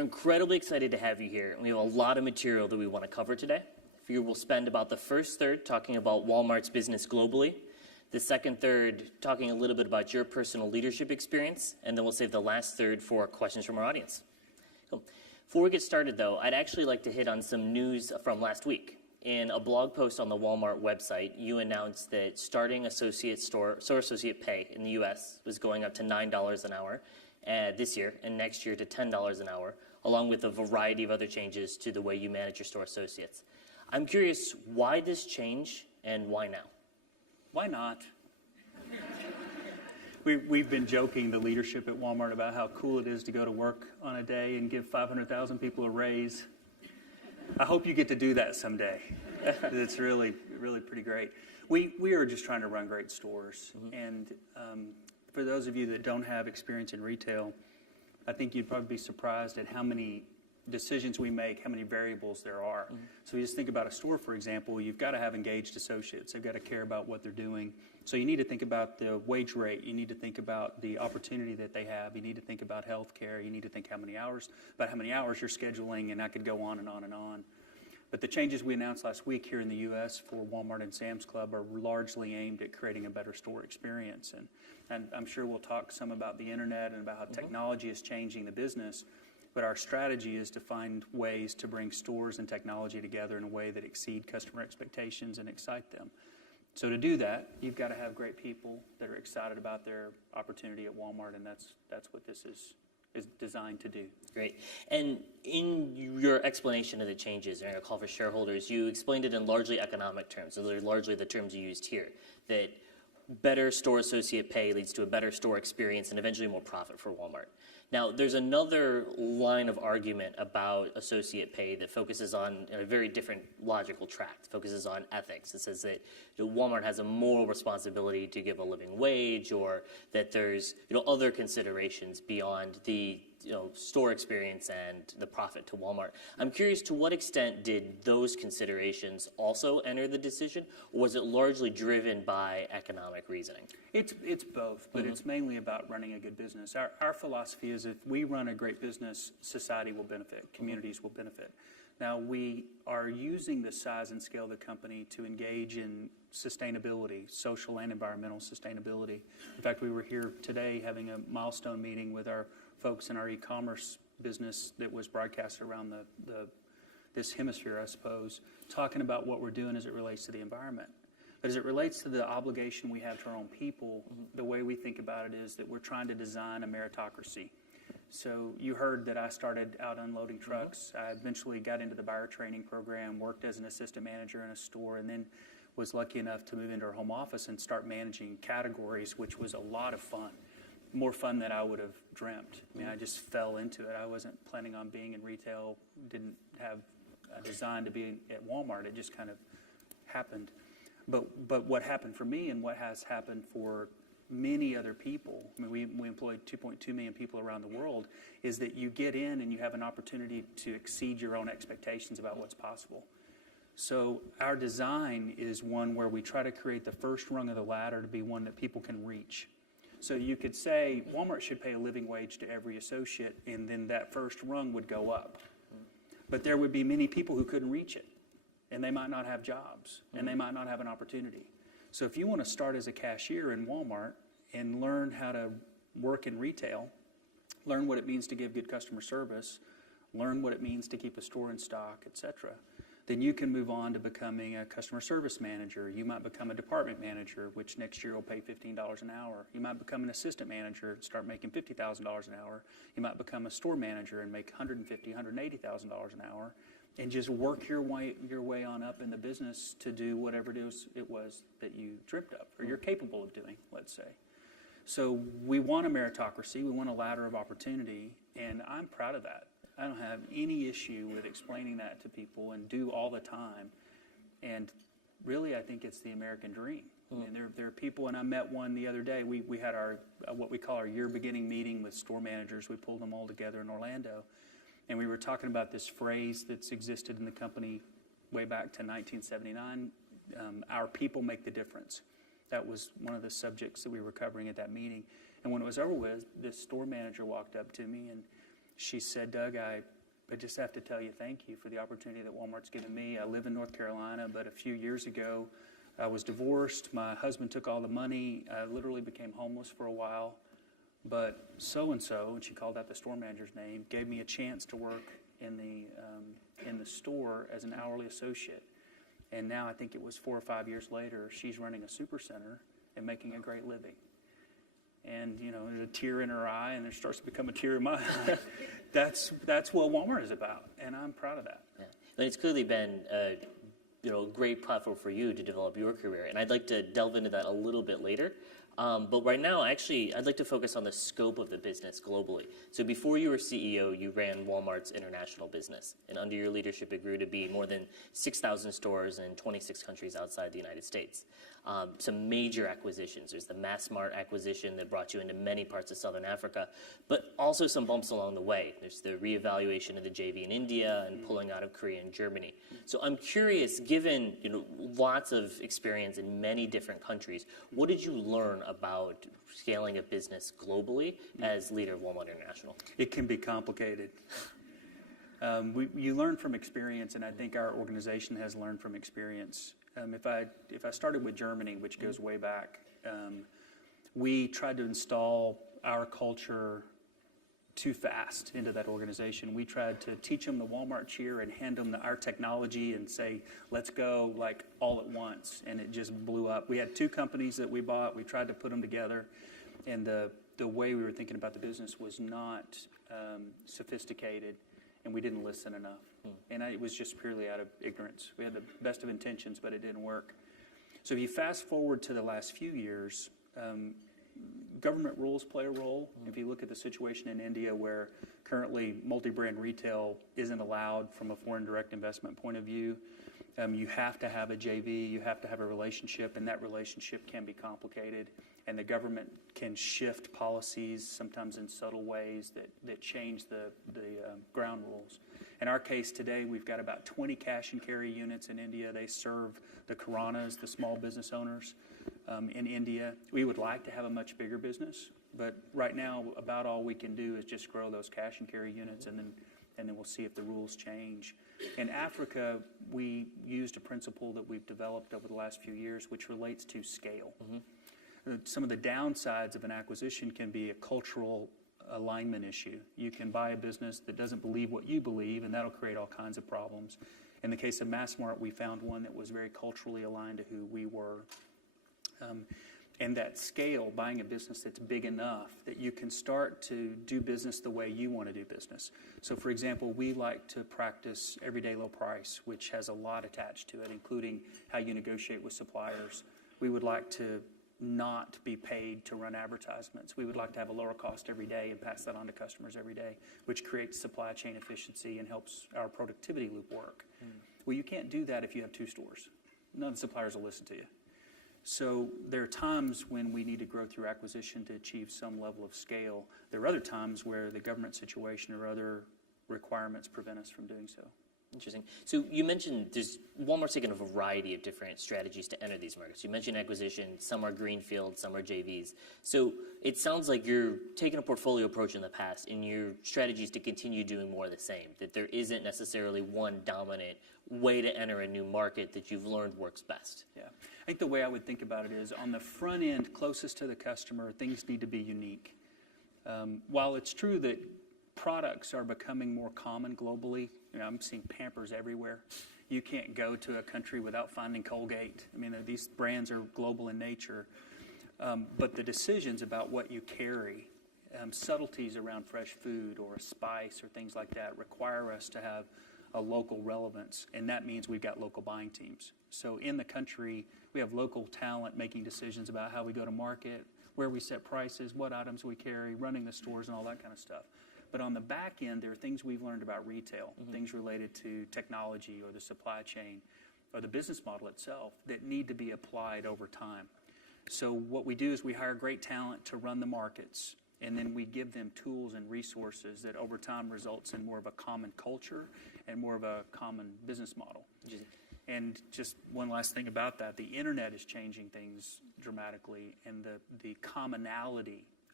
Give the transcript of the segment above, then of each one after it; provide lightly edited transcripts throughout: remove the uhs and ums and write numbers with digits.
we're incredibly excited to have you here. We have a lot of material that we want to cover today. We'll spend about the first third talking about Walmart's business globally, the second third talking a little bit about your personal leadership experience, and then we'll save the last third for questions from our audience. Cool. Before we get started, though, I'd actually like to hit on some news from last week. In a blog post on the Walmart website, you announced that starting store associate pay in the U.S. was going up to $9 an hour this year, and next year to $10 an hour, along with a variety of other changes to the way you manage your store associates. I'm curious, why this change and why now? Why not? We've been joking, the leadership at Walmart, about how cool it is to go to work on a day and give 500,000 people a raise. I hope you get to do that someday. It's really, really pretty great. We are just trying to run great stores. Mm-hmm. And for those of you that don't have experience in retail, I think you'd probably be surprised at how many decisions we make, how many variables there are. Mm-hmm. So you just think about a store, for example, you've got to have engaged associates. They've got to care about what they're doing. So you need to think about the wage rate. You need to think about the opportunity that they have. You need to think about health care. You need to think about how many hours you're scheduling, and I could go on and on and on. But the changes we announced last week here in the U.S. for Walmart and Sam's Club are largely aimed at creating a better store experience. And I'm sure we'll talk some about the internet and about how technology is changing the business. But our strategy is to find ways to bring stores and technology together in a way that exceed customer expectations and excite them. So to do that, you've got to have great people that are excited about their opportunity at Walmart, and that's what this is designed to do. Great. And in your explanation of the changes during a call for shareholders, you explained it in largely economic terms. So they're largely the terms you used here, that better store associate pay leads to a better store experience and eventually more profit for Walmart. Now, there's another line of argument about associate pay that focuses on a very different logical track, focuses on ethics. It says that Walmart has a moral responsibility to give a living wage, or that there's other considerations beyond the store experience and the profit to Walmart. I'm curious, to what extent did those considerations also enter the decision, or was it largely driven by economic reasoning? It's both, but it's mainly about running a good business. Our philosophy is if we run a great business, society will benefit, communities will benefit. Now, we are using the size and scale of the company to engage in sustainability, social and environmental sustainability. In fact, we were here today having a milestone meeting with our folks in our e-commerce business that was broadcast around this hemisphere, I suppose, talking about what we're doing as it relates to the environment. But as it relates to the obligation we have to our own people, the way we think about it is that we're trying to design a meritocracy. So you heard that I started out unloading trucks. I eventually got into the buyer training program, worked as an assistant manager in a store, and then was lucky enough to move into our home office and start managing categories, which was a lot of fun. More fun than I would have dreamt. I mean, I just fell into it. I wasn't planning on being in retail, didn't have a design to be at Walmart. It just kind of happened. But what happened for me and what has happened for many other people, I mean, we employ 2.2 million people around the world, is that you get in and you have an opportunity to exceed your own expectations about what's possible. So our design is one where we try to create the first rung of the ladder to be one that people can reach. So you could say Walmart should pay a living wage to every associate, and then that first rung would go up. But there would be many people who couldn't reach it, and they might not have jobs, and they might not have an opportunity. So if you want to start as a cashier in Walmart and learn how to work in retail, learn what it means to give good customer service, learn what it means to keep a store in stock, etc., then you can move on to becoming a customer service manager. You might become a department manager, which next year will pay $15 an hour. You might become an assistant manager and start making $50,000 an hour. You might become a store manager and make $150,000, $180,000 an hour, and just work your way on up in the business to do whatever it was that you dreamt of or you're capable of doing, let's say. So we want a meritocracy. We want a ladder of opportunity, and I'm proud of that. I don't have any issue with explaining that to people and do all the time. And really, I think it's the American dream. I mean, there are people, and I met one the other day. We had our what we call our year beginning meeting with store managers. We pulled them all together in Orlando. And we were talking about this phrase that's existed in the company way back to 1979, our people make the difference. That was one of the subjects that we were covering at that meeting. And when it was over with, this store manager walked up to me and she said, Doug, I just have to tell you thank you for the opportunity that Walmart's given me. I live in North Carolina, but a few years ago, I was divorced. My husband took all the money. I literally became homeless for a while. But so-and-so, and she called out the store manager's name, gave me a chance to work in the store as an hourly associate. And now I think it was 4 or 5 years later, she's running a super center and making a great living. And, there's a tear in her eye, and there starts to become a tear in my eye. That's what Walmart is about, and I'm proud of that. Yeah. And it's clearly been a great platform for you to develop your career, and I'd like to delve into that a little bit later. But right now, actually, I'd like to focus on the scope of the business globally. So before you were CEO, you ran Walmart's international business. And under your leadership, it grew to be more than 6,000 stores in 26 countries outside the United States. Some major acquisitions. There's the Massmart acquisition that brought you into many parts of Southern Africa, but also some bumps along the way. There's the reevaluation of the JV in India and pulling out of Korea and Germany. So I'm curious, given lots of experience in many different countries, what did you learn about scaling a business globally as leader of Walmart International? It can be complicated. You learn from experience, and I think our organization has learned from experience. If I started with Germany, which goes way back, we tried to install our culture too fast into that organization. We tried to teach them the Walmart cheer and hand them our technology and say, let's go, like all at once, and it just blew up. We had 2 companies that we bought. We tried to put them together, and the way we were thinking about the business was not sophisticated, and we didn't listen enough. And it was just purely out of ignorance. We had the best of intentions, but it didn't work. So if you fast forward to the last few years, government rules play a role. If you look at the situation in India, where currently multi-brand retail isn't allowed from a foreign direct investment point of view, you have to have a JV, you have to have a relationship, and that relationship can be complicated. And the government can shift policies, sometimes in subtle ways, that change the ground rules. In our case today, we've got about 20 cash and carry units in India. They serve the Kiranas, the small business owners in India. We would like to have a much bigger business, but right now about all we can do is just grow those cash and carry units, and then we'll see if the rules change. In Africa, we used a principle that we've developed over the last few years, which relates to scale. Some of the downsides of an acquisition can be a cultural alignment issue. You can buy a business that doesn't believe what you believe, and that'll create all kinds of problems. In the case of Massmart, we found one that was very culturally aligned to who we were. And that scale, buying a business that's big enough that you can start to do business the way you want to do business. So, for example, we like to practice everyday low price, which has a lot attached to it, including how you negotiate with suppliers. We would like to not be paid to run advertisements. We would like to have a lower cost every day and pass that on to customers every day, which creates supply chain efficiency and helps our productivity loop work. Well, you can't do that if you have 2 stores. None of the suppliers will listen to you. So there are times when we need to grow through acquisition to achieve some level of scale. There are other times where the government situation or other requirements prevent us from doing so. Interesting. So you mentioned Walmart's taken a variety of different strategies to enter these markets. You mentioned acquisition. Some are greenfield, some are JVs. So it sounds like you're taking a portfolio approach in the past, and your strategy is to continue doing more of the same, that there isn't necessarily one dominant way to enter a new market that you've learned works best. Yeah. I think the way I would think about it is on the front end, closest to the customer, things need to be unique. While it's true that products are becoming more common globally, I'm seeing Pampers everywhere. You can't go to a country without finding Colgate. I mean, these brands are global in nature. But the decisions about what you carry, subtleties around fresh food or a spice or things like that require us to have a local relevance, and that means we've got local buying teams. So in the country, we have local talent making decisions about how we go to market, where we set prices, what items we carry, running the stores, and all that kind of stuff. But on the back end, there are things we've learned about retail, things related to technology or the supply chain or the business model itself that need to be applied over time. So what we do is we hire great talent to run the markets, and then we give them tools and resources that over time results in more of a common culture and more of a common business model. And just one last thing about that, the internet is changing things dramatically, and the commonality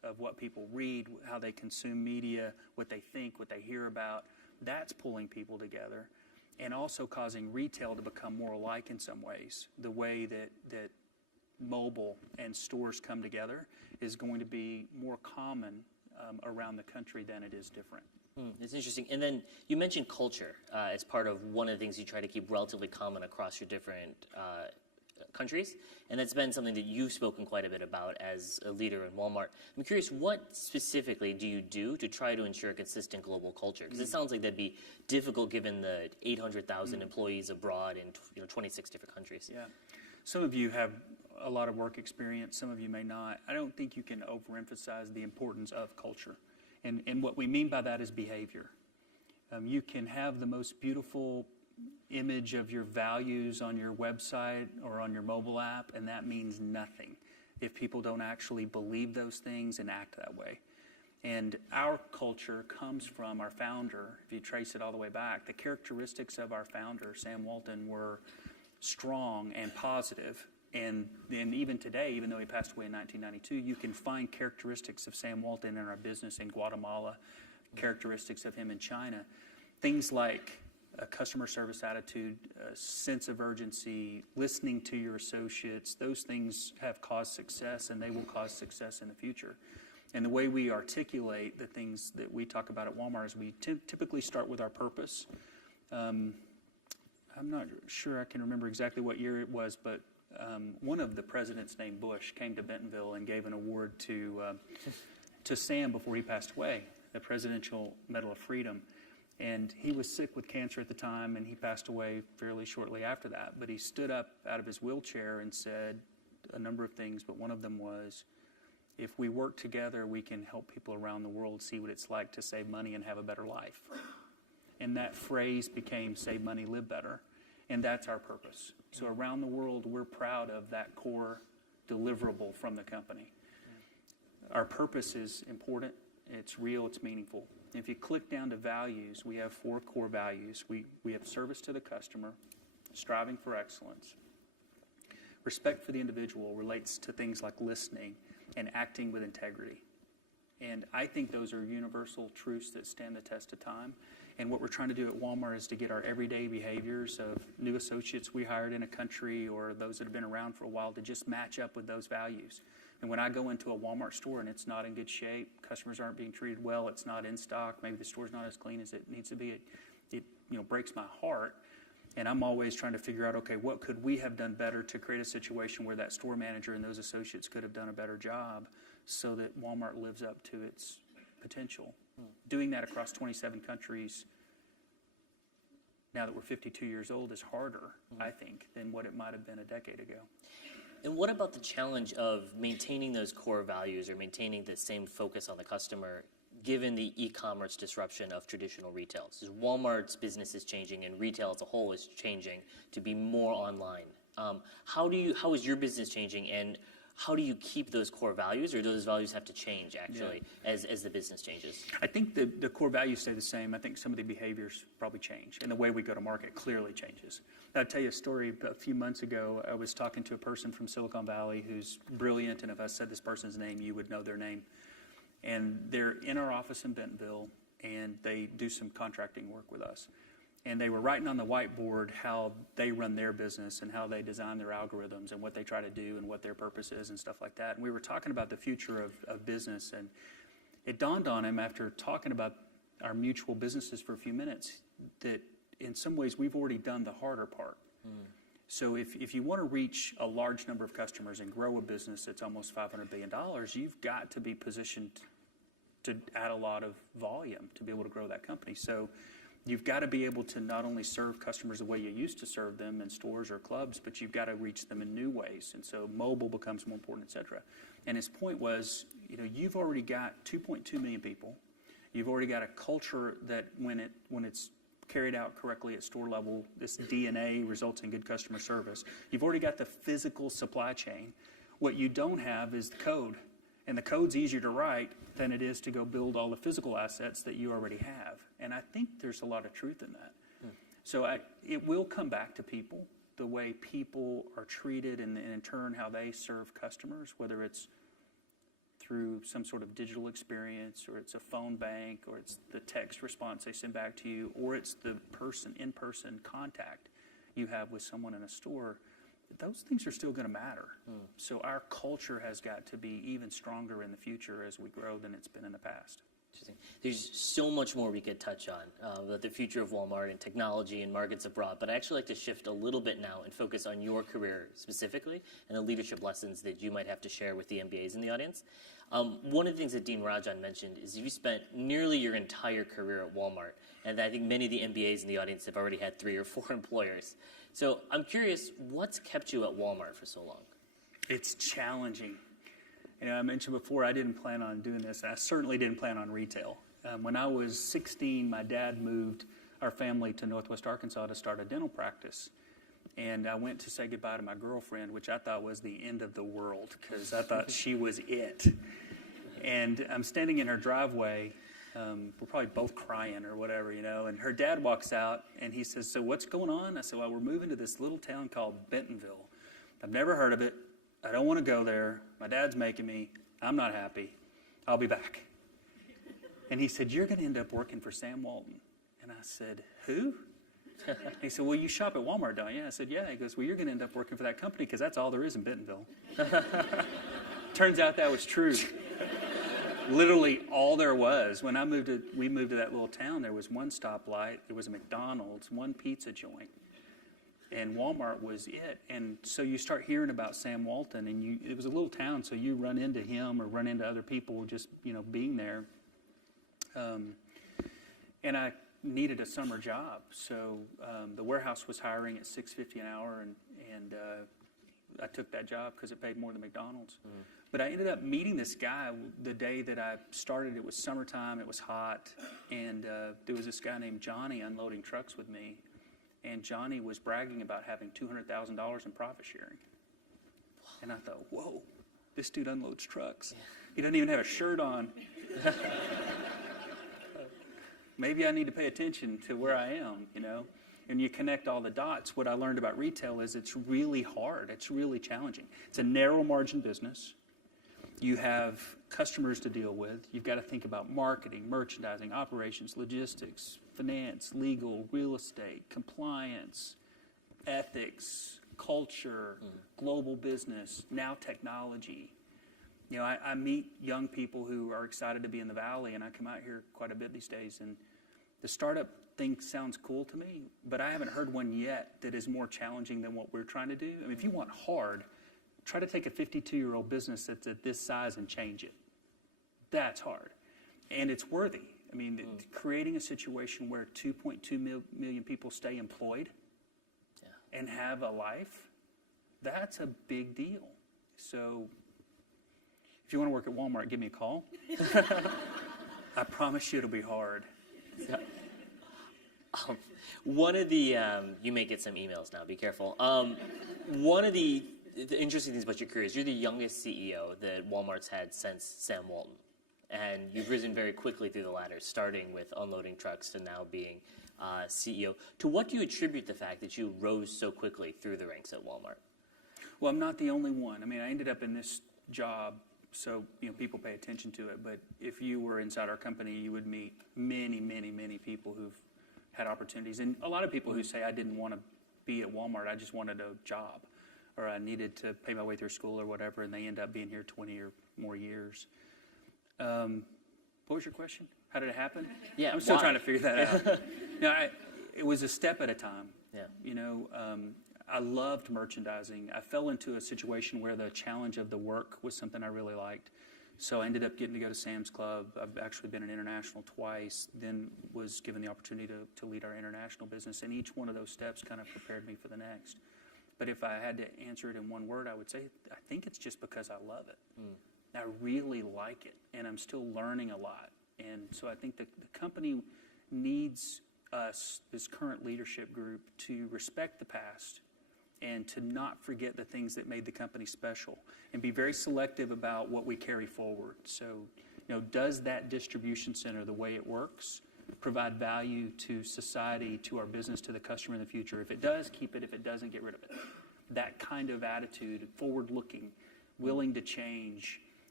of what people read, how they consume media, what they think, what they hear about. That's pulling people together and also causing retail to become more alike in some ways. The way that mobile and stores come together is going to be more common around the country than it is different. It's interesting. And then you mentioned culture as part of one of the things you try to keep relatively common across your different countries. And that's been something that you've spoken quite a bit about as a leader in Walmart. I'm curious, what specifically do you do to try to ensure a consistent global culture? Because it sounds like that'd be difficult given the 800,000 employees abroad in 26 different countries. Yeah. Some of you have a lot of work experience. Some of you may not. I don't think you can overemphasize the importance of culture. And what we mean by that is behavior. You can have the most beautiful image of your values on your website or on your mobile app, and that means nothing if people don't actually believe those things and act that way. And our culture comes from our founder. If you trace it all the way back, the characteristics of our founder, Sam Walton, were strong and positive. And even today, even though he passed away in 1992, you can find characteristics of Sam Walton in our business in Guatemala, characteristics of him in China. Things like a customer service attitude, a sense of urgency, listening to your associates, those things have caused success and they will cause success in the future. And the way we articulate the things that we talk about at Walmart is we typically start with our purpose. I'm not sure I can remember exactly what year it was, but one of the presidents named Bush came to Bentonville and gave an award to Sam before he passed away, the Presidential Medal of Freedom. And he was sick with cancer at the time, and he passed away fairly shortly after that. But he stood up out of his wheelchair and said a number of things, but one of them was, if we work together, we can help people around the world see what it's like to save money and have a better life. And that phrase became save money, live better. And that's our purpose. So around the world, we're proud of that core deliverable from the company. Our purpose is important. It's real. It's meaningful. If you click down to values, we have 4 core values. We have service to the customer, striving for excellence. Respect for the individual relates to things like listening and acting with integrity. And I think those are universal truths that stand the test of time. And what we're trying to do at Walmart is to get our everyday behaviors of new associates we hired in a country or those that have been around for a while to just match up with those values. And when I go into a Walmart store and it's not in good shape, customers aren't being treated well, it's not in stock, maybe the store's not as clean as it needs to be, it breaks my heart. And I'm always trying to figure out, okay, what could we have done better to create a situation where that store manager and those associates could have done a better job so that Walmart lives up to its potential. Doing that across 27 countries, now that we're 52 years old, is harder, I think, than what it might have been a decade ago. And what about the challenge of maintaining those core values or maintaining the same focus on the customer given the e-commerce disruption of traditional retail? So Walmart's business is changing and retail as a whole is changing to be more online. How is your business changing, and how do you keep those core values, or do those values have to change actually as the business changes? I think the core values stay the same. I think some of the behaviors probably change, and the way we go to market clearly changes. I'll tell you a story. A few months ago, I was talking to a person from Silicon Valley who's brilliant, and if I said this person's name, you would know their name. And they're in our office in Bentonville, and they do some contracting work with us. And they were writing on the whiteboard how they run their business and how they design their algorithms and what they try to do and what their purpose is and stuff like that. And we were talking about the future of business, and it dawned on him after talking about our mutual businesses for a few minutes that in some ways we've already done the harder part. So if you want to reach a large number of customers and grow a business that's almost $500 billion, you've got to be positioned to add a lot of volume to be able to grow that company. So you've got to be able to not only serve customers the way you used to serve them in stores or clubs, but you've got to reach them in new ways. And so mobile becomes more important, et cetera. And his point was, you've already got 2.2 million people. You've already got a culture that when it's carried out correctly at store level, this DNA results in good customer service. You've already got the physical supply chain. What you don't have is the code. And the code's easier to write than it is to go build all the physical assets that you already have. And I think there's a lot of truth in that. So it will come back to people, the way people are treated and in turn how they serve customers, whether it's through some sort of digital experience, or it's a phone bank, or it's the text response they send back to you, or it's the in-person contact you have with someone in a store, those things are still going to matter. So our culture has got to be even stronger in the future as we grow than it's been in the past. Interesting. There's so much more we could touch on about the future of Walmart and technology and markets abroad, but I'd actually like to shift a little bit now and focus on your career specifically and the leadership lessons that you might have to share with the MBAs in the audience. One of the things that Dean Rajan mentioned is you spent nearly your entire career at Walmart, and I think many of the MBAs in the audience have already had 3 or 4 employers. So I'm curious, what's kept you at Walmart for so long? It's challenging. I mentioned before I didn't plan on doing this. I certainly didn't plan on retail. When I was 16, my dad moved our family to Northwest Arkansas to start a dental practice. And I went to say goodbye to my girlfriend, which I thought was the end of the world because I thought she was it. And I'm standing in her driveway. We're probably both crying or whatever, and her dad walks out and he says, "So what's going on?" I said, "Well, we're moving to this little town called Bentonville. I've never heard of it. I don't want to go there. My dad's making me. I'm not happy. I'll be back." And he said, "You're going to end up working for Sam Walton." And I said, "Who?" He said, "Well, you shop at Walmart, don't you?" I said, "Yeah." He goes, "Well, you're going to end up working for that company because that's all there is in Bentonville." Turns out that was true. Literally all there was. When we moved to that little town, there was one stoplight, there was a McDonald's, one pizza joint. And Walmart was it. And so you start hearing about Sam Walton, and it was a little town, so you run into him or run into other people just, being there. And I needed a summer job. So the warehouse was hiring at $6.50 an hour, and I took that job because it paid more than McDonald's. But I ended up meeting this guy the day that I started. It was summertime, it was hot, and there was this guy named Johnny unloading trucks with me. And Johnny was bragging about having $200,000 in profit sharing. And I thought, whoa, this dude unloads trucks. He doesn't even have a shirt on. Maybe I need to pay attention to where I am, And you connect all the dots. What I learned about retail is it's really hard. It's really challenging. It's a narrow margin business. You have customers to deal with. You've got to think about marketing, merchandising, operations, logistics, finance, legal, real estate, compliance, ethics, culture, global business, now technology. I meet young people who are excited to be in the Valley, and I come out here quite a bit these days, and the startup thing sounds cool to me, but I haven't heard one yet that is more challenging than what we're trying to do. I mean, if you want hard, try to take a 52-year-old business that's at this size and change it. That's hard. And it's worthy. I mean, creating a situation where 2.2 million people stay employed and have a life, that's a big deal. So if you want to work at Walmart, give me a call. I promise you it'll be hard. One of the, you may get some emails now, be careful. One of the interesting things about your career is you're the youngest CEO that Walmart's had since Sam Walton. And you've risen very quickly through the ladder, starting with unloading trucks to now being CEO. To what do you attribute the fact that you rose so quickly through the ranks at Walmart? Well, I'm not the only one. I mean, I ended up in this job, so people pay attention to it. But if you were inside our company, you would meet many, many, many people who've had opportunities. And a lot of people who say, I didn't want to be at Walmart, I just wanted a job. Or I needed to pay my way through school or whatever, and they end up being here 20 or more years. What was your question? How did it happen? Yeah, I'm still trying to figure that out. No, it was a step at a time. Yeah. I loved merchandising. I fell into a situation where the challenge of the work was something I really liked. So I ended up getting to go to Sam's Club. I've actually been an international twice, then was given the opportunity to lead our international business. And each one of those steps kind of prepared me for the next. But if I had to answer it in one word, I would say I think it's just because I love it. I really like it, and I'm still learning a lot. And so I think that the company needs us, this current leadership group, to respect the past and to not forget the things that made the company special and be very selective about what we carry forward. So, does that distribution center, the way it works, provide value to society, to our business, to the customer in the future? If it does, keep it. If it doesn't, get rid of it. That kind of attitude, forward-looking, willing to change,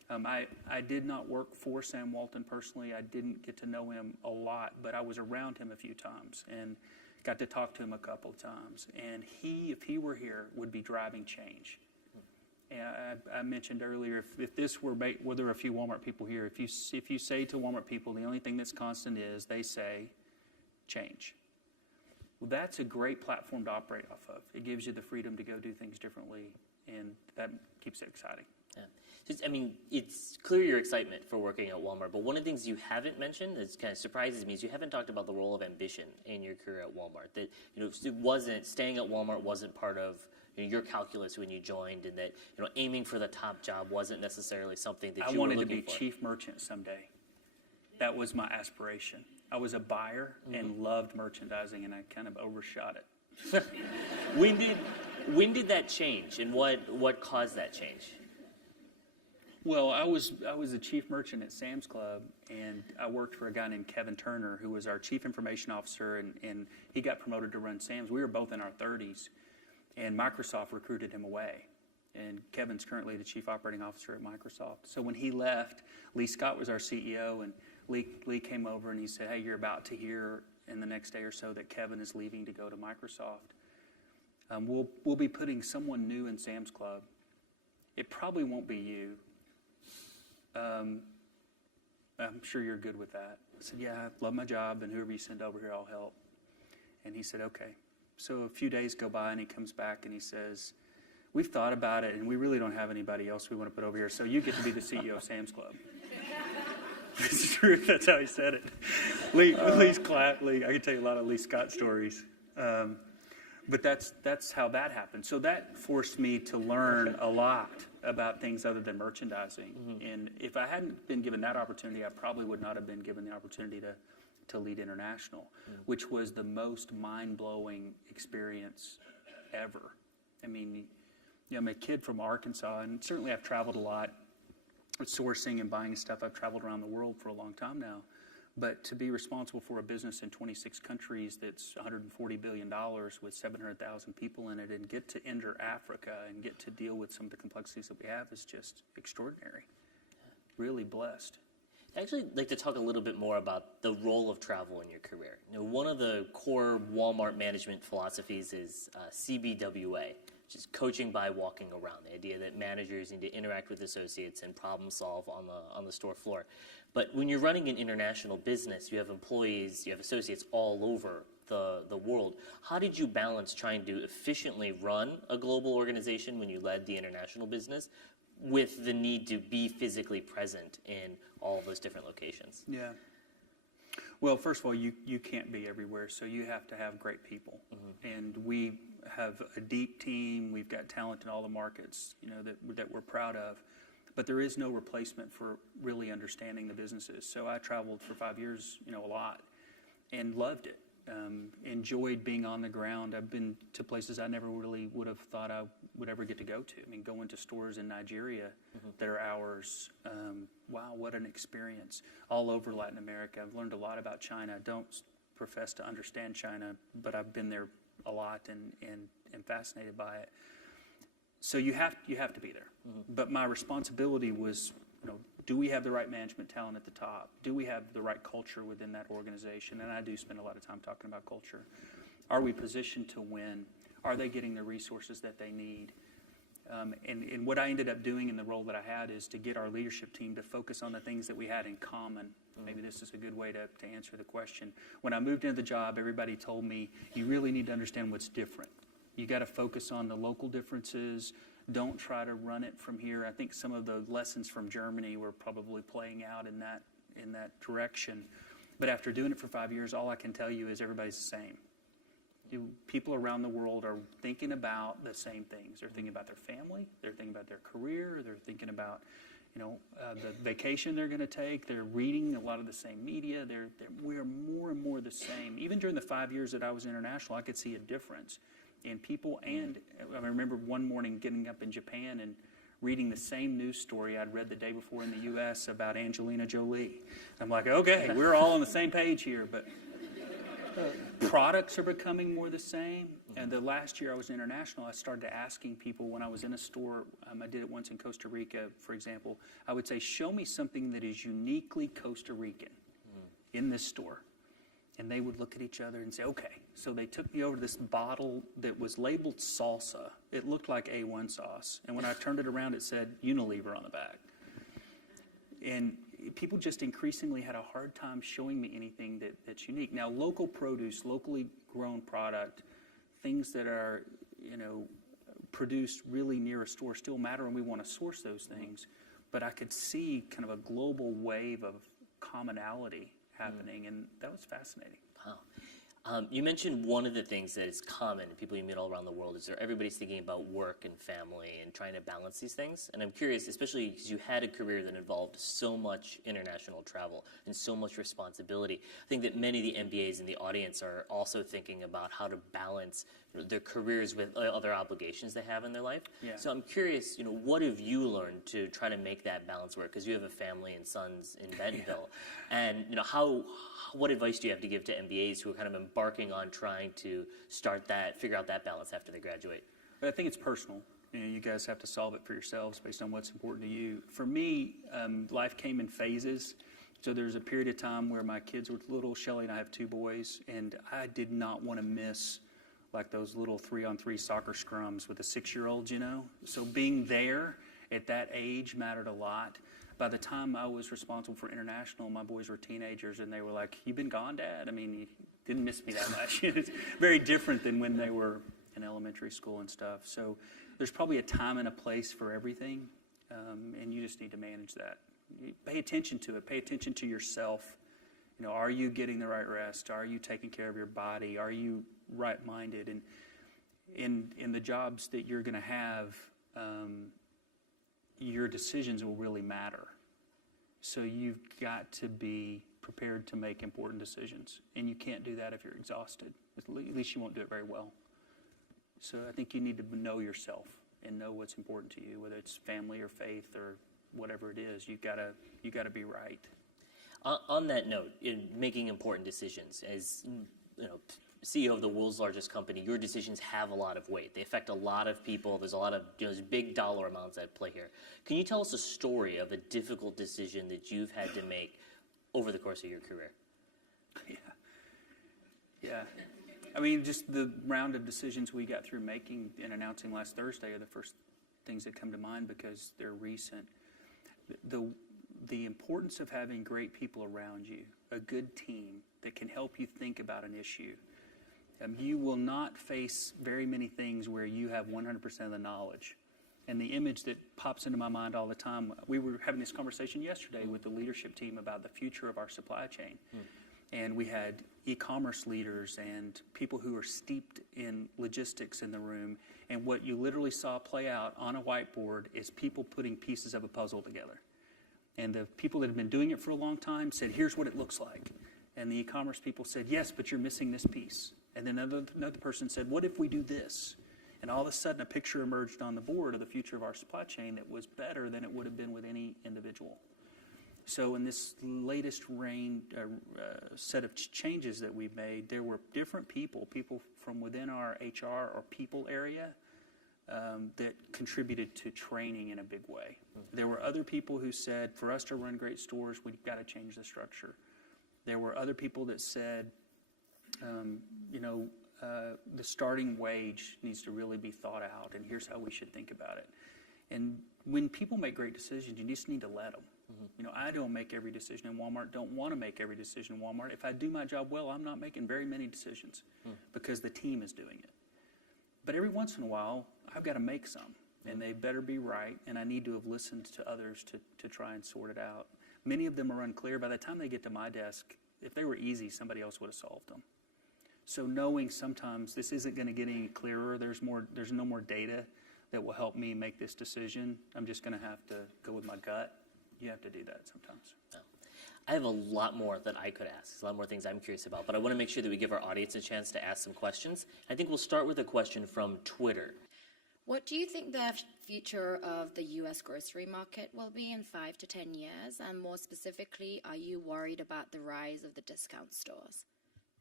I did not work for Sam Walton personally. I didn't get to know him a lot, but I was around him a few times and got to talk to him a couple of times. And he, if he were here, would be driving change. And I mentioned earlier, if this were there were a few Walmart people here, if you say to Walmart people, the only thing that's constant is, they say, change. Well, that's a great platform to operate off of. It gives you the freedom to go do things differently, and that keeps it exciting. Yeah. I mean, it's clear your excitement for working at Walmart, but one of the things you haven't mentioned that kind of surprises me is you haven't talked about the role of ambition in your career at Walmart. That, you know, it wasn't, staying at Walmart wasn't part of, you know, your calculus when you joined, and that, you know, aiming for the top job wasn't necessarily something that you were looking for. I wanted to be chief merchant someday. That was my aspiration. I was a buyer and loved merchandising, and I kind of overshot it. When did that change, and what caused that change? Well, I was the chief merchant at Sam's Club, and I worked for a guy named Kevin Turner, who was our chief information officer, and he got promoted to run Sam's. We were both in our 30s, and Microsoft recruited him away. And Kevin's currently the chief operating officer at Microsoft. So when he left, Lee Scott was our CEO, and Lee came over and he said, "Hey, you're about to hear in the next day or so that Kevin is leaving to go to Microsoft. We'll be putting someone new in Sam's Club. It probably won't be you. I'm sure you're good with that." I said, "Yeah, I love my job, and whoever you send over here, I'll help." And he said, "Okay." So a few days go by, and he comes back and he says, "We've thought about it, and we really don't have anybody else we want to put over here, so you get to be the CEO of Sam's Club." It's true. That's how he said it. Lee's clapped. I can tell you a lot of Lee Scott stories. But that's how that happened. So that forced me to learn a lot about things other than merchandising. Mm-hmm. And if I hadn't been given that opportunity, I probably would not have been given the opportunity to lead international, which was the most mind-blowing experience ever. I mean, I'm a kid from Arkansas, and certainly I've traveled a lot with sourcing and buying stuff. I've traveled around the world for a long time now. But to be responsible for a business in 26 countries that's $140 billion with 700,000 people in it, and get to enter Africa and get to deal with some of the complexities that we have is just extraordinary. Really blessed. I'd actually like to talk a little bit more about the role of travel in your career. You know, one of the core Walmart management philosophies is CBWA, which is coaching by walking around. The idea that managers need to interact with associates and problem solve on the store floor. But when you're running an international business, you have employees, you have associates all over the world. How did you balance trying to efficiently run a global organization when you led the international business with the need to be physically present in all of those different locations? Yeah. Well, first of all, you can't be everywhere, so you have to have great people. Mm-hmm. And we have a deep team. We've got talent in all the markets, that we're proud of. But there is no replacement for really understanding the businesses. So I traveled for 5 years, a lot, and loved it. Enjoyed being on the ground. I've been to places I never really would have thought I would ever get to go to. I mean, going to stores in Nigeria that are ours. Wow, what an experience. All over Latin America. I've learned a lot about China. I don't profess to understand China, but I've been there a lot and am fascinated by it. So you have to be there. Mm-hmm. But my responsibility was, do we have the right management talent at the top? Do we have the right culture within that organization? And I do spend a lot of time talking about culture. Are we positioned to win? Are they getting the resources that they need? And what I ended up doing in the role that I had is to get our leadership team to focus on the things that we had in common. Mm-hmm. Maybe this is a good way to answer the question. When I moved into the job, everybody told me, you really need to understand what's different. You got to focus on the local differences. Don't try to run it from here. I think some of the lessons from Germany were probably playing out in that direction. But after doing it for 5 years, all I can tell you is everybody's the same. People around the world are thinking about the same things. They're thinking about their family. They're thinking about their career. They're thinking about, the vacation they're going to take. They're reading a lot of the same media. We're more and more the same. Even during the 5 years that I was international, I could see a difference in people. And I remember one morning getting up in Japan and reading the same news story I'd read the day before in the U.S. about Angelina Jolie. I'm like, okay, we're all on the same page here. But Products are becoming more the same. And the last year I was international, I started asking people when I was in a store, I did it once in Costa Rica, for example, I would say, show me something that is uniquely Costa Rican in this store. And they would look at each other and say, okay. So they took me over to this bottle that was labeled salsa. It looked like A1 sauce. And when I turned it around, it said Unilever on the back. And people just increasingly had a hard time showing me anything that's unique. Now, local produce, locally grown product, things that are, produced really near a store still matter, and we want to source those things. But I could see kind of a global wave of commonality happening, and that was fascinating. Wow. You mentioned one of the things that is common, people you meet all around the world, is that everybody's thinking about work and family and trying to balance these things. And I'm curious, especially because you had a career that involved so much international travel and so much responsibility. I think that many of the MBAs in the audience are also thinking about how to balance their careers with other obligations they have in their life. Yeah. So I'm curious, what have you learned to try to make that balance work? Because you have a family and sons in Bentonville. Yeah. And what advice do you have to give to MBAs who are kind of embarking on trying to figure out that balance after they graduate? But I think it's personal. You guys have to solve it for yourselves based on what's important to you. For me, life came in phases. So there's a period of time where my kids were little. Shelly and I have 2 boys, and I did not want to miss like those little 3-on-3 soccer scrums with the 6-year-olds, So being there at that age mattered a lot. By the time I was responsible for international, my boys were teenagers, and they were like, "You've been gone, Dad? I mean, you didn't miss me that much." It's very different than when they were in elementary school and stuff. So there's probably a time and a place for everything, and you just need to manage that. You pay attention to it. Pay attention to yourself. Are you getting the right rest? Are you taking care of your body? Are you right-minded? And in the jobs that you're going to have, your decisions will really matter. So you've got to be prepared to make important decisions. And you can't do that if you're exhausted. At least you won't do it very well. So I think you need to know yourself and know what's important to you, whether it's family or faith or whatever it is. You gotta be right. On that note, in making important decisions, as CEO of the world's largest company, your decisions have a lot of weight. They affect a lot of people. There's a lot of there's big dollar amounts at play here. Can you tell us a story of a difficult decision that you've had to make over the course of your career? Yeah. I mean, just the round of decisions we got through making and announcing last Thursday are the first things that come to mind because they're recent. The importance of having great people around you, a good team that can help you think about an issue. You will not face very many things where you have 100% of the knowledge. And the image that pops into my mind all the time, we were having this conversation yesterday with the leadership team about the future of our supply chain. And we had e-commerce leaders and people who are steeped in logistics in the room. And what you literally saw play out on a whiteboard is people putting pieces of a puzzle together. And the people that have been doing it for a long time said, here's what it looks like. And the e-commerce people said, yes, but you're missing this piece. And then another person said, what if we do this? And all of a sudden, a picture emerged on the board of the future of our supply chain that was better than it would have been with any individual. So in this latest set of changes that we've made, there were different people from within our HR or people area that contributed to training in a big way. There were other people who said, for us to run great stores, we've got to change the structure. There were other people that said, the starting wage needs to really be thought out, and here's how we should think about it. And when people make great decisions, you just need to let them. I don't make every decision in Walmart, don't want to make every decision in Walmart. If I do my job well, I'm not making very many decisions because the team is doing it. But every once in a while, I've got to make some, and they better be right, and I need to have listened to others to try and sort it out. Many of them are unclear. By the time they get to my desk, if they were easy, somebody else would have solved them. So knowing sometimes this isn't going to get any clearer, there's no more data that will help me make this decision. I'm just going to have to go with my gut. You have to do that sometimes. Oh. I have a lot more that I could ask. There's a lot more things I'm curious about, but I want to make sure that we give our audience a chance to ask some questions. I think we'll start with a question from Twitter. What do you think the future of the U.S. grocery market will be in 5 to 10 years? And more specifically, are you worried about the rise of the discount stores?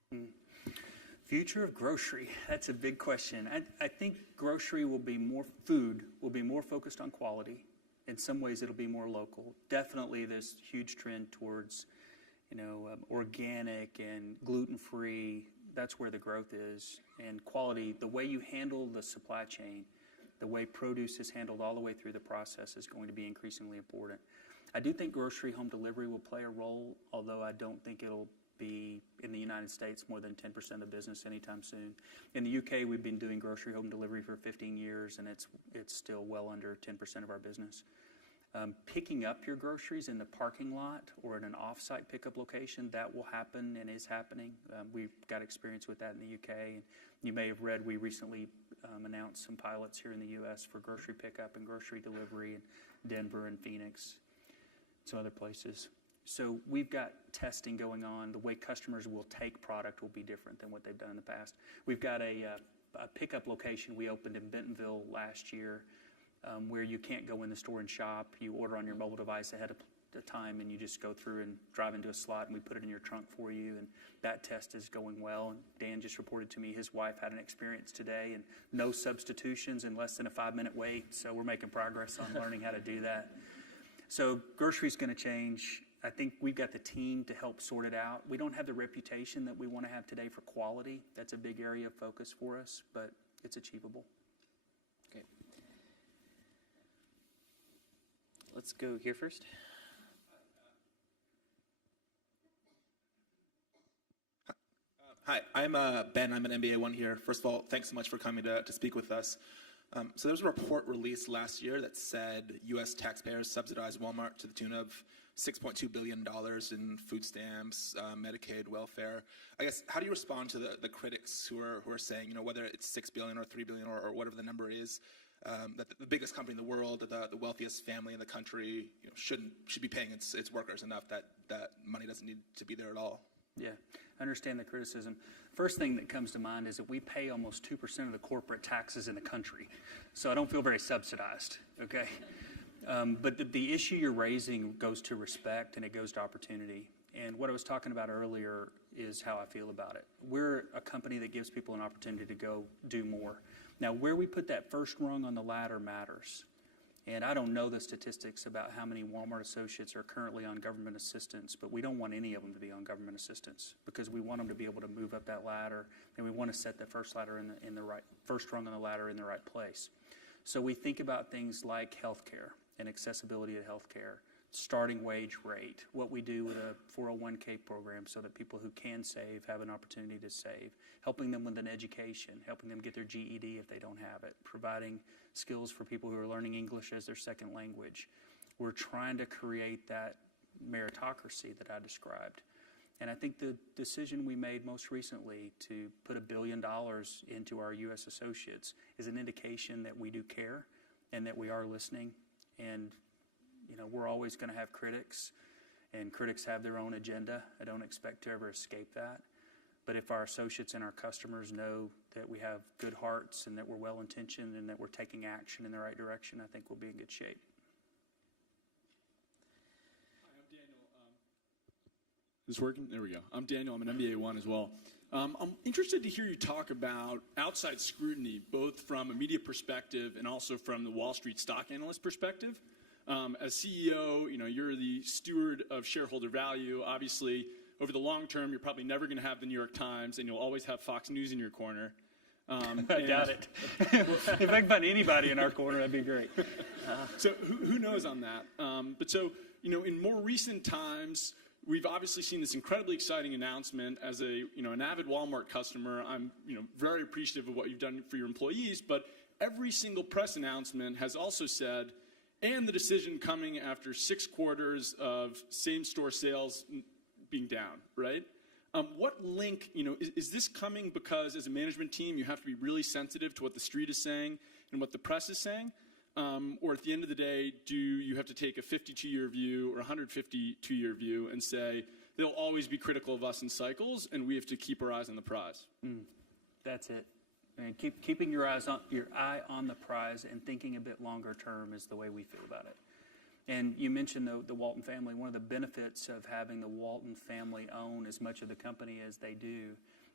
Future of grocery, that's a big question. I think grocery will be more, food will be more focused on quality. In some ways, it'll be more local. Definitely this huge trend towards, organic and gluten-free. That's where the growth is. And quality, the way you handle the supply chain, the way produce is handled all the way through the process is going to be increasingly important. I do think grocery home delivery will play a role, although I don't think it'll be in the United States more than 10% of the business anytime soon. In the UK, we've been doing grocery home delivery for 15 years, and it's still well under 10% of our business. Picking up your groceries in the parking lot or in an off-site pickup location, that will happen and is happening. We've got experience with that in the UK. And you may have read we recently announced some pilots here in the US for grocery pickup and grocery delivery in Denver and Phoenix, some other places. So we've got testing going on. The way customers will take product will be different than what they've done in the past. We've got a pickup location we opened in Bentonville last year where you can't go in the store and shop. You order on your mobile device ahead of time, and you just go through and drive into a slot, and we put it in your trunk for you. And that test is going well. And Dan just reported to me his wife had an experience today, and no substitutions in less than a 5-minute wait. So we're making progress on learning how to do that. So grocery's going to change. I think we've got the team to help sort it out. We don't have the reputation that we want to have today for quality. That's a big area of focus for us, but it's achievable. Okay. Let's go here first. Hi, I'm Ben. I'm an MBA 1 here. First of all, thanks so much for coming to speak with us. So there was a report released last year that said U.S. taxpayers subsidized Walmart to the tune of $6.2 billion in food stamps, Medicaid, welfare. I guess, how do you respond to the critics who are saying, whether it's $6 billion or $3 billion or whatever the number is, that the biggest company in the world, the wealthiest family in the country, should be paying its workers enough that money doesn't need to be there at all? Yeah, I understand the criticism. First thing that comes to mind is that we pay almost 2% of the corporate taxes in the country. So I don't feel very subsidized, okay? But the issue you're raising goes to respect and it goes to opportunity. And what I was talking about earlier is how I feel about it. We're a company that gives people an opportunity to go do more. Now, where we put that first rung on the ladder matters. And I don't know the statistics about how many Walmart associates are currently on government assistance, but we don't want any of them to be on government assistance because we want them to be able to move up that ladder, and we want to set the first rung on the ladder in the right place. So we think about things like healthcare and accessibility to healthcare, starting wage rate, what we do with a 401k program so that people who can save have an opportunity to save, helping them with an education, helping them get their GED if they don't have it, providing skills for people who are learning English as their second language. We're trying to create that meritocracy that I described. And I think the decision we made most recently to put $1 billion into our U.S. associates is an indication that we do care and that we are listening. And we're always going to have critics, and critics have their own agenda. I don't expect to ever escape that. But if our associates and our customers know that we have good hearts and that we're well-intentioned and that we're taking action in the right direction, I think we'll be in good shape. Hi, I'm Daniel. Is this working? There we go. I'm Daniel. I'm an MBA 1 as well. I'm interested to hear you talk about outside scrutiny, both from a media perspective and also from the Wall Street stock analyst perspective. As CEO, you're the steward of shareholder value. Obviously, over the long term, you're probably never going to have the New York Times, and you'll always have Fox News in your corner. I doubt it. If I can find anybody in our corner, that'd be great. So who knows on that? But so, in more recent times, we've obviously seen this incredibly exciting announcement. As an avid Walmart customer, I'm very appreciative of what you've done for your employees. But every single press announcement has also said, and the decision coming after 6 quarters of same-store sales being down, right? What link, is this coming because as a management team you have to be really sensitive to what the street is saying and what the press is saying? Or at the end of the day, do you have to take a 52-year view or 152-year view and say, they'll always be critical of us in cycles and we have to keep our eyes on the prize? That's it. And keeping your eye on the prize and thinking a bit longer term is the way we feel about it. And you mentioned the Walton family. One of the benefits of having the Walton family own as much of the company as they do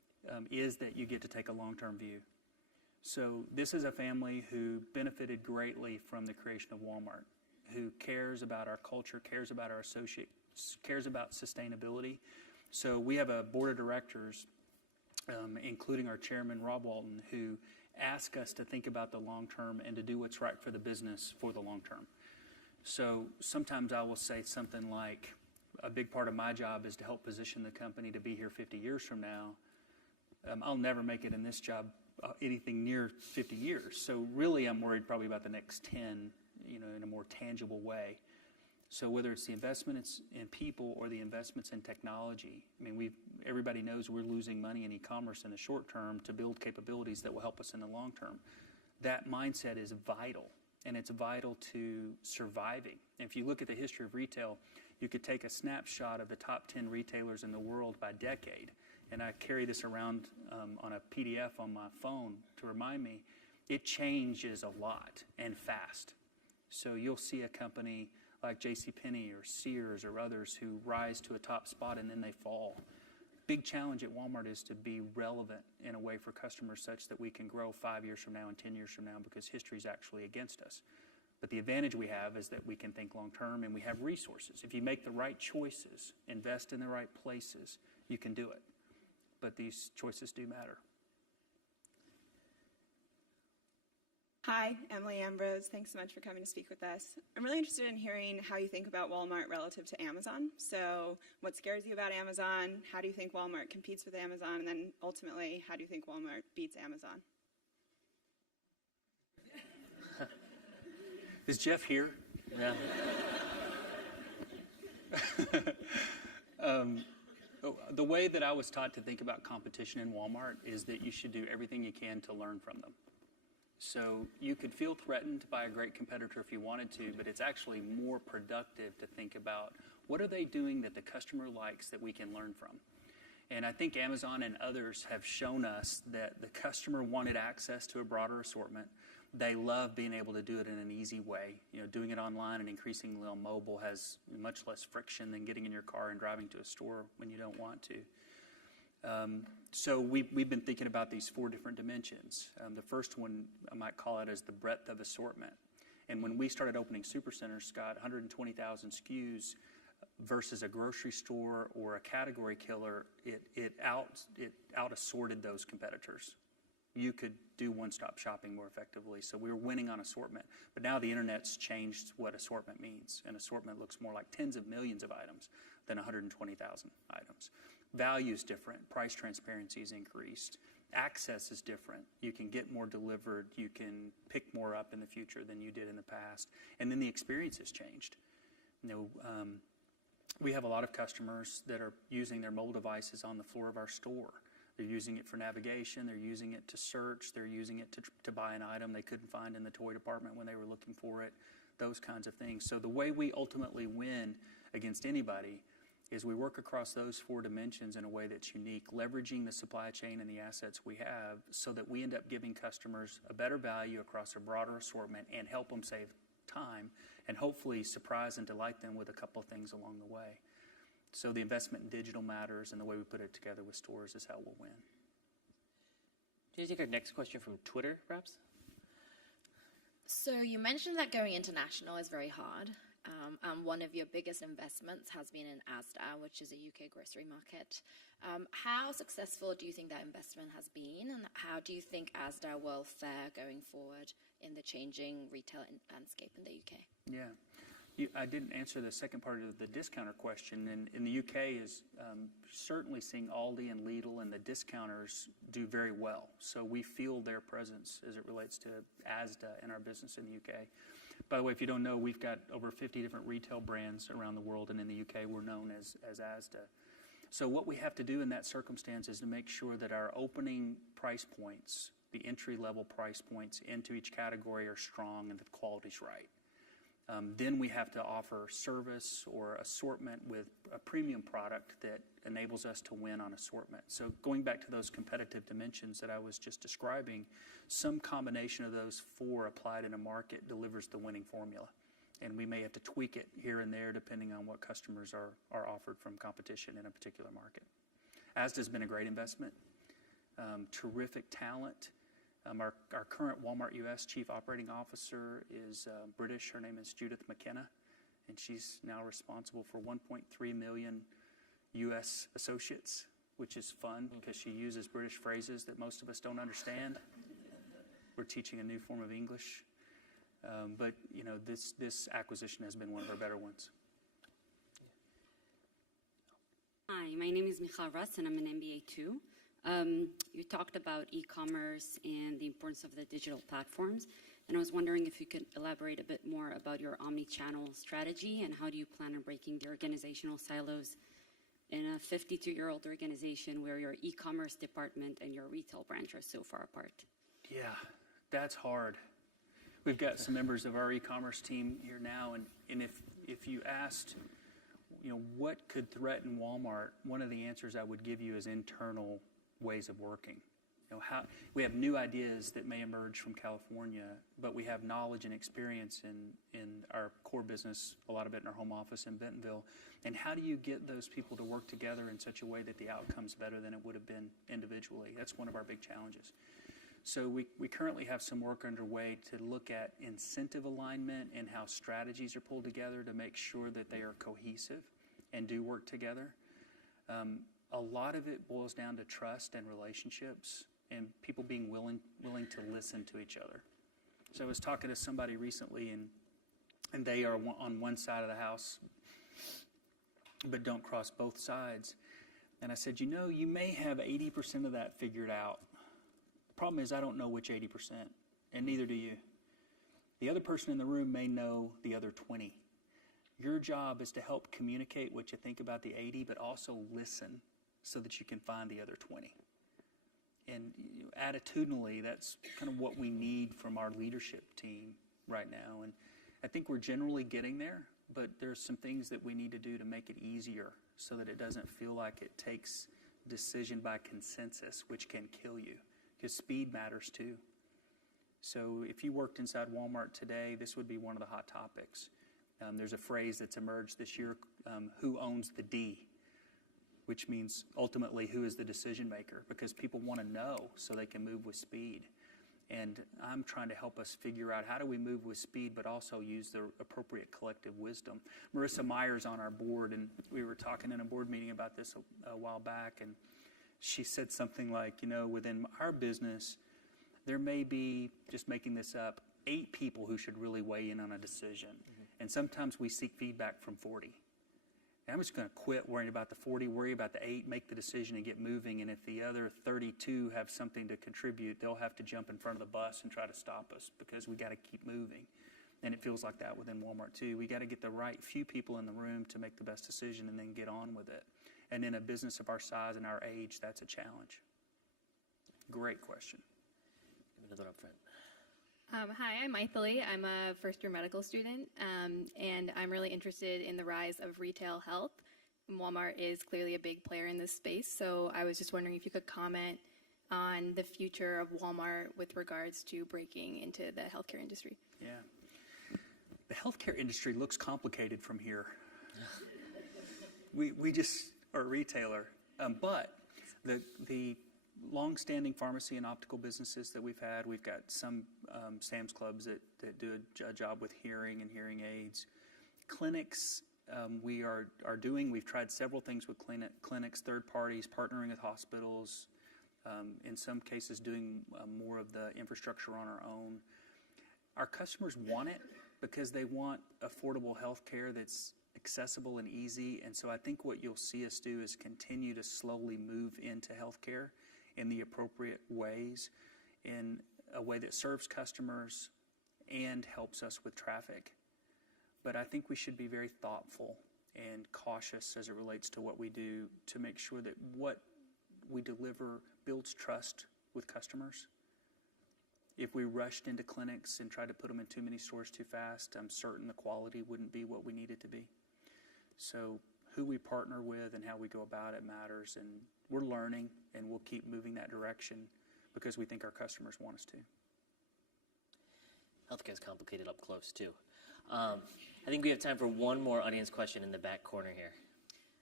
is that you get to take a long-term view. So this is a family who benefited greatly from the creation of Walmart, who cares about our culture, cares about our associates, cares about sustainability. So we have a board of directors, including our chairman, Rob Walton, who ask us to think about the long term and to do what's right for the business for the long term. So sometimes I will say something like, a big part of my job is to help position the company to be here 50 years from now. I'll never make it in this job anything near 50 years. So really I'm worried probably about the next 10, in a more tangible way. So whether it's the investments in people or the investments in technology, everybody knows we're losing money in e-commerce in the short term to build capabilities that will help us in the long term. That mindset is vital, and it's vital to surviving. If you look at the history of retail, you could take a snapshot of the top 10 retailers in the world by decade, and I carry this around on a PDF on my phone to remind me, it changes a lot and fast. So you'll see a company like JCPenney or Sears or others who rise to a top spot and then they fall. Big challenge at Walmart is to be relevant in a way for customers such that we can grow 5 years from now and 10 years from now, because history is actually against us. But the advantage we have is that we can think long term and we have resources. If you make the right choices, invest in the right places, you can do it. But these choices do matter. Hi, Emily Ambrose. Thanks so much for coming to speak with us. I'm really interested in hearing how you think about Walmart relative to Amazon. So what scares you about Amazon? How do you think Walmart competes with Amazon? And then ultimately, how do you think Walmart beats Amazon? Is Jeff here? Yeah. The way that I was taught to think about competition in Walmart is that you should do everything you can to learn from them. So you could feel threatened by a great competitor if you wanted to, but it's actually more productive to think about what are they doing that the customer likes that we can learn from. And I think Amazon and others have shown us that the customer wanted access to a broader assortment. They love being able to do it in an easy way. Doing it online and increasingly on mobile has much less friction than getting in your car and driving to a store when you don't want to. So we've been thinking about these 4 different dimensions. The first one, I might call it as the breadth of assortment. And when we started opening supercenters, Scott, 120,000 SKUs versus a grocery store or a category killer, it out-assorted those competitors. You could do one-stop shopping more effectively. So we were winning on assortment. But now the internet's changed what assortment means. And assortment looks more like tens of millions of items than 120,000 items. Value is different. Price transparency is increased. Access is different. You can get more delivered. You can pick more up in the future than you did in the past. And then the experience has changed. We have a lot of customers that are using their mobile devices on the floor of our store. They're using it for navigation. They're using it to search. They're using it to buy an item they couldn't find in the toy department when they were looking for it, those kinds of things. So the way we ultimately win against anybody is we work across those 4 dimensions in a way that's unique, leveraging the supply chain and the assets we have so that we end up giving customers a better value across a broader assortment and help them save time and hopefully surprise and delight them with a couple of things along the way. So the investment in digital matters, and the way we put it together with stores is how we'll win. Do you take our next question from Twitter, perhaps? So you mentioned that going international is very hard. And one of your biggest investments has been in Asda, which is a UK grocery market. How successful do you think that investment has been, and how do you think Asda will fare going forward in the changing retail landscape in the UK? Yeah. I didn't answer the second part of the discounter question. And in the UK is certainly seeing Aldi and Lidl and the discounters do very well. So we feel their presence as it relates to Asda in our business in the UK. By the way, if you don't know, we've got over 50 different retail brands around the world, and in the UK we're known as Asda. So what we have to do in that circumstance is to make sure that our opening price points, the entry-level price points into each category are strong and the quality's right. Then we have to offer service or assortment with a premium product that enables us to win on assortment. So going back to those competitive dimensions that I was just describing, some combination of those 4 applied in a market delivers the winning formula. And we may have to tweak it here and there depending on what customers are offered from competition in a particular market. Asda's been a great investment. terrific talent. Our current Walmart U.S. Chief Operating Officer is British. Her name is Judith McKenna, and she's now responsible for 1.3 million U.S. associates, which is fun because she uses British phrases that most of us don't understand. We're teaching a new form of English. But this acquisition has been one of our better ones. Hi, my name is Michal Russ, and I'm an MBA too. You talked about e-commerce and the importance of the digital platforms, and I was wondering if you could elaborate a bit more about your omni-channel strategy and how do you plan on breaking the organizational silos in a 52-year-old organization where your e-commerce department and your retail branch are so far apart? Yeah, that's hard. We've got some members of our e-commerce team here now, and if you asked, what could threaten Walmart, one of the answers I would give you is internal ways of working. How we have new ideas that may emerge from California, but we have knowledge and experience in our core business, a lot of it in our home office in Bentonville. And how do you get those people to work together in such a way that the outcome's better than it would have been individually? That's one of our big challenges. So we currently have some work underway to look at incentive alignment and how strategies are pulled together to make sure that they are cohesive and do work together. A lot of it boils down to trust and relationships and people being willing to listen to each other. So I was talking to somebody recently, and they are on one side of the house, but don't cross both sides. And I said, you may have 80% of that figured out. The problem is I don't know which 80%, and neither do you. The other person in the room may know the other 20. Your job is to help communicate what you think about the 80, but also listen so that you can find the other 20. And attitudinally, that's kind of what we need from our leadership team right now. And I think we're generally getting there, but there's some things that we need to do to make it easier so that it doesn't feel like it takes decision by consensus, which can kill you, because speed matters too. So if you worked inside Walmart today, this would be one of the hot topics. There's a phrase that's emerged this year, who owns the D, which means ultimately who is the decision maker, because people want to know so they can move with speed. And I'm trying to help us figure out how do we move with speed but also use the appropriate collective wisdom. Marissa Meyer's on our board, and we were talking in a board meeting about this a while back, and she said something like, within our business, there may be, just making this up, 8 people who should really weigh in on a decision. And sometimes we seek feedback from 40. And I'm just going to quit worrying about the 40, worry about the 8, make the decision and get moving. And if the other 32 have something to contribute, they'll have to jump in front of the bus and try to stop us because we got to keep moving. And it feels like that within Walmart too. We got to get the right few people in the room to make the best decision and then get on with it. And in a business of our size and our age, that's a challenge. Great question. Another up front. Hi, I'm Maithili. I'm a first-year medical student, and I'm really interested in the rise of retail health. Walmart is clearly a big player in this space, so I was just wondering if you could comment on the future of Walmart with regards to breaking into the healthcare industry. Yeah. The healthcare industry looks complicated from here. We just are a retailer, but the long-standing pharmacy and optical businesses that we've got some Sam's Clubs that do a job with hearing and hearing aids. Clinics, we've tried several things with clinics, third parties, partnering with hospitals, in some cases doing more of the infrastructure on our own. Our customers want it because they want affordable health care that's accessible and easy, and so I think what you'll see us do is continue to slowly move into healthcare in the appropriate ways, in a way that serves customers and helps us with traffic. But I think we should be very thoughtful and cautious as it relates to what we do to make sure that what we deliver builds trust with customers. If we rushed into clinics and tried to put them in too many stores too fast, I'm certain the quality wouldn't be what we need it to be. So who we partner with and how we go about it matters, and we're learning, and we'll keep moving that direction because we think our customers want us to. Healthcare is complicated up close, too. I think we have time for one more audience question in the back corner here.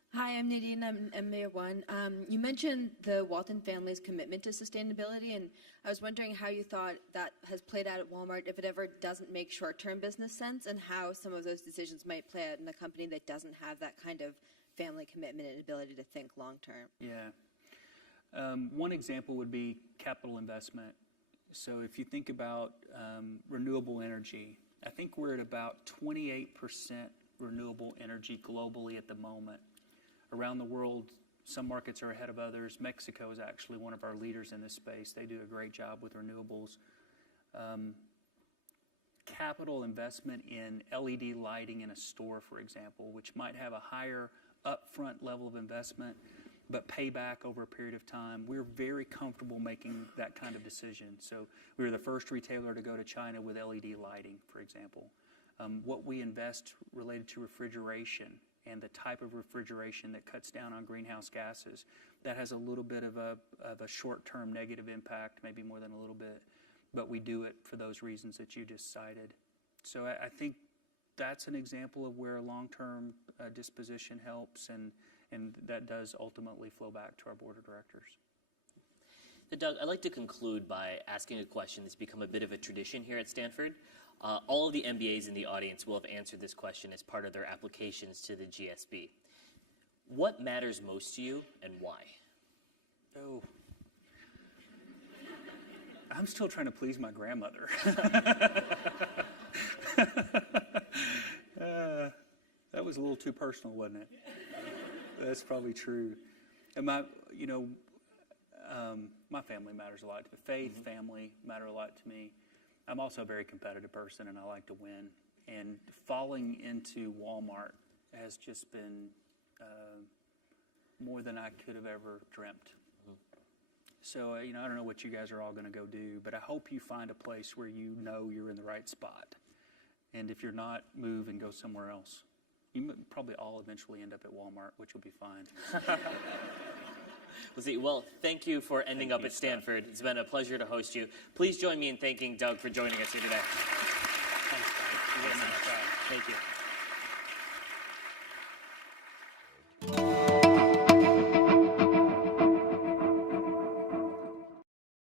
Hi, I'm Nadine. I'm MBA1. You mentioned the Walton family's commitment to sustainability, and I was wondering how you thought that has played out at Walmart, if it ever doesn't make short-term business sense, and how some of those decisions might play out in a company that doesn't have that kind of family commitment and ability to think long-term. Yeah. One example would be capital investment. So if you think about renewable energy, I think we're at about 28% renewable energy globally at the moment. Around the world, some markets are ahead of others. Mexico is actually one of our leaders in this space. They do a great job with renewables. Capital investment in LED lighting in a store, for example, which might have a higher upfront level of investment, but payback over a period of time. We're very comfortable making that kind of decision. So we were the first retailer to go to China with LED lighting, for example. What we invest related to refrigeration and the type of refrigeration that cuts down on greenhouse gases, that has a little bit of a short-term negative impact, maybe more than a little bit, but we do it for those reasons that you just cited. So I think that's an example of where long-term disposition helps, and that does ultimately flow back to our board of directors. Doug, I'd like to conclude by asking a question that's become a bit of a tradition here at Stanford. All of the MBAs in the audience will have answered this question as part of their applications to the GSB. What matters most to you and why? Oh. I'm still trying to please my grandmother. That was a little too personal, wasn't it? That's probably true. And my family matters a lot to me. Faith, family matter a lot to me. I'm also a very competitive person, and I like to win. And falling into Walmart has just been more than I could have ever dreamt. So, I don't know what you guys are all going to go do, but I hope you find a place where you know you're in the right spot. And if you're not, move and go somewhere else. You probably all eventually end up at Walmart, which will be fine. Well, thank you for ending up at Stanford. It's been a pleasure to host you. Please join me in thanking Doug for joining us here today. Thanks, Doug. Thank you.